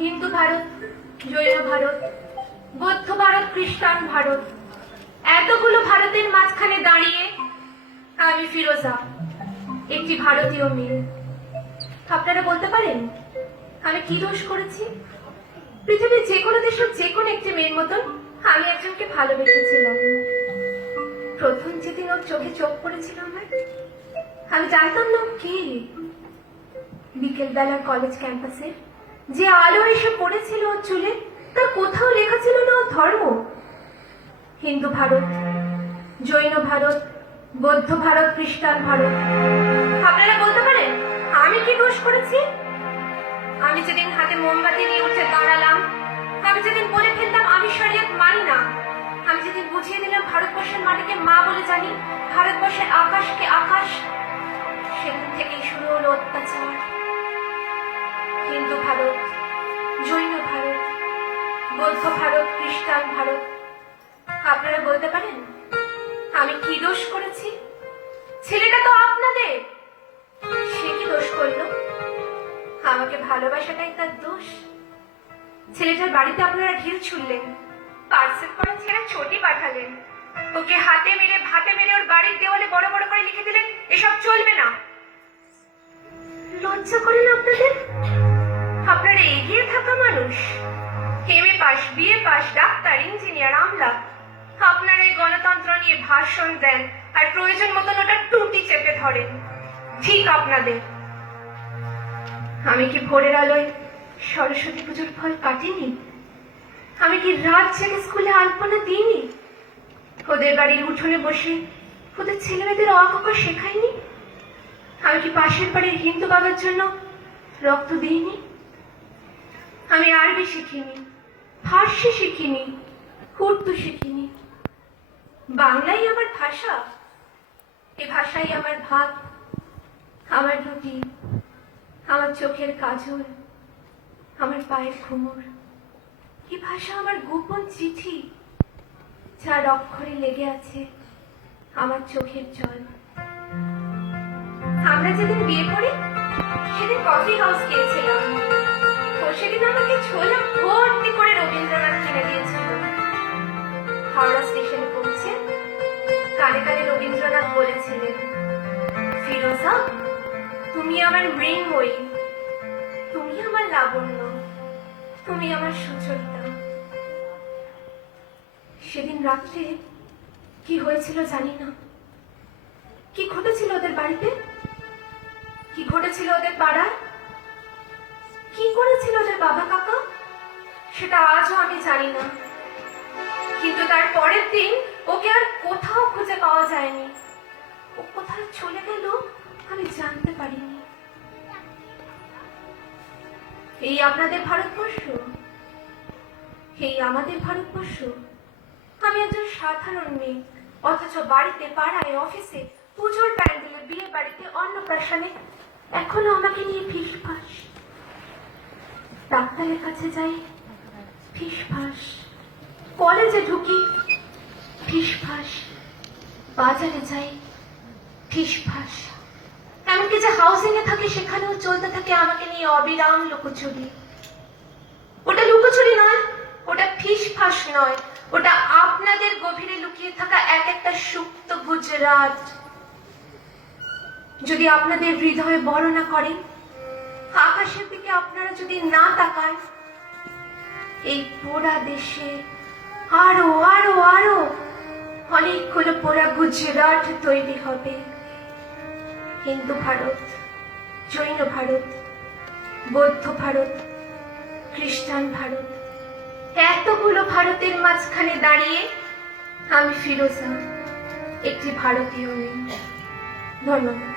হিন্দু ভারত, জৈন ভারত, বৌদ্ধ ভারত, খ্রিস্টান ভারত, এতগুলো ভারতের মাঝখানে দাঁড়িয়ে আমি ফিরোজা, একটি ভারতীয় মেয়ে। আপনারা বলতে পারেন আমি কি দোষ করেছি? পৃথিবীর যে কোনো দেশের যে কোনো একটি মেয়ের মতন আমি একজনকে ভালোবেসেছিলাম। প্রথম যেদিন ওর চোখে চোখ পড়েছিল আমি জানতাম না কে। বিকেল বেলার কলেজ ক্যাম্পাসে যে আলো এসে পড়েছিল ওর চুলে, তার কোথাও লেখা ছিল না ওর ধর্ম। হিন্দু ভারত, জৈন ভারত, বৌদ্ধ ভারত, খ্রিস্টান ভারত। আপনারা বলতে পারেন আমি কি দোষ করেছি? আমি যেদিন হাতে মোমবাতি নিয়ে উঠে দাঁড়ালাম, আমি যেদিন বলে ফেললাম আমি শরিয়ত মানি না, আমি যেদিন বুঝিয়ে দিলাম ভারতবর্ষের মাটিকে মা বলে জানি, ভারতবর্ষের আকাশকে আকাশ, সেদিন থেকেই শুরু হলো অত্যাচার। হিন্দু ভারত, জৈন ভারত, বৌদ্ধ ভারত, খ্রিস্টান ভারত। আপনারা বলতে পারেন আমি কি দোষ করেছি? ছেলেটা তো আপনাদের, সে কি দোষ করলো? আমাকে ভালোবাসাটাই তার দোষ? ছেলেটার বাড়িতে আপনারা ঢিল ছুড়লেন, পার্সেল করা ছেলে ছুটি পাঠালেন, ওকে হাতে মেরে ভাতে মেরে ওর বাড়ির দেওয়ালে বড় বড় করে লিখে দিলেন এসব চলবে না। লজ্জা করে না আপনাদের? আপনারা এগিয়ে থাকা মানুষ, এমএ পাস, বিএ পাস, ডাক্তার, ইঞ্জিনিয়ার, আমলা, আপনারা এই গণতন্ত্র নিয়ে ভাষণ দেন আর প্রয়োজন মতন ওটা টুটি চেপে ধরেন। ঠিক আপনাদের। আমি কি ভোরের আলোয় সরস্বতী পুজোর ফল কাটিনি? আমি কি রাত জেগে স্কুলে আলপনা দিইনি? ওদের বাড়ির উঠোনে বসে ওদের ছেলে মেয়েদের অ ক খ শেখাইনি? আমি কি পাশের বাড়ির হিন্দু বাবার জন্য রক্ত দিইনি? আমি আরবি শিখিনি, ফার্সি শিখিনি, উর্দু শিখিনি। বাংলাই আমার ভাষা, এ ভাষাই আমার ভাত, আমার রুটি, আমার চোখের কাজল, আমার পায়ের ঘুমর। এ ভাষা আমার গোপন চিঠি, যার অক্ষরে লেগে আছে আমার চোখের জল। আমরা যেদিন বিয়ে করি সেদিন কফি হাউস গিয়েছিলাম, ও সেদিন আমাকে ছোলা ভর্তি করে রবীন্দ্রনাথ কিনে দিয়েছিল। হাওড়া স্টেশনে পৌঁছে কানে কানে রবীন্দ্রনাথ বলেছিলেন, ফিরোজা তুমি আমার মৃন্ময়ী, তুমি আমার লাবণ্য, তুমি আমার সুচরিতা। সেদিন রাত্রে কি হয়েছিল জানি না, কি ঘটেছিল ওদের বাড়িতে, কি ঘটেছিল ওদের পাড়ায়, কি করেছিল ওদের বাবা কাকা, সেটা আজও আমি জানি না। কিন্তু তার পরের দিন ওকে আর কোথাও খুঁজে পাওয়া যায়নি। ও কোথায় চলে গেল আমি জানতে পারিনি। এই আপনাদের ভারতবর্ষ, এই আমাদের ভারতবর্ষ। আমি একজন সাধারণ মেয়ে, অথচ বাড়িতে, পাড়ায়, অফিসে, পুজোর প্যান্ডেলে, বিয়ে বাড়িতে, অন্নপ্রাশনে এখনো আমাকে নিয়ে ফিসফাস। ডাক্তারের কাছে যাই ফিসফাস, কলেজে ঢুকি ফিসফাস, বাজারে যাই ফিসফাস, এমনকি যে হাউসিং এ থাকে সেখানেও চলতে থাকে আমাকে নিয়ে অবিরাম লুকোচুরি। ওটা লুকোচুরি নয়, ওটা ফিসফাস নয়, ওটা আপনাদের গভীরে লুকিয়ে থাকা এক একটা সুপ্ত গুজরাট। যদি আপনাদের হৃদয়ে বড় না করেন, আকাশের দিকে আপনারা যদি না তাকান, এই পোড়া দেশে আরো আরো আরো অনেকগুলো পোড়া গুজরাট তৈরি হবে। হিন্দু ভারত, জৈন ভারত, বৌদ্ধ ভারত, খ্রিস্টান ভারত, এতগুলো ভারতের মাঝখানে দাঁড়িয়ে আমি ফিরোজা, একটি ভারতীয় মেয়ে। ধন্যবাদ।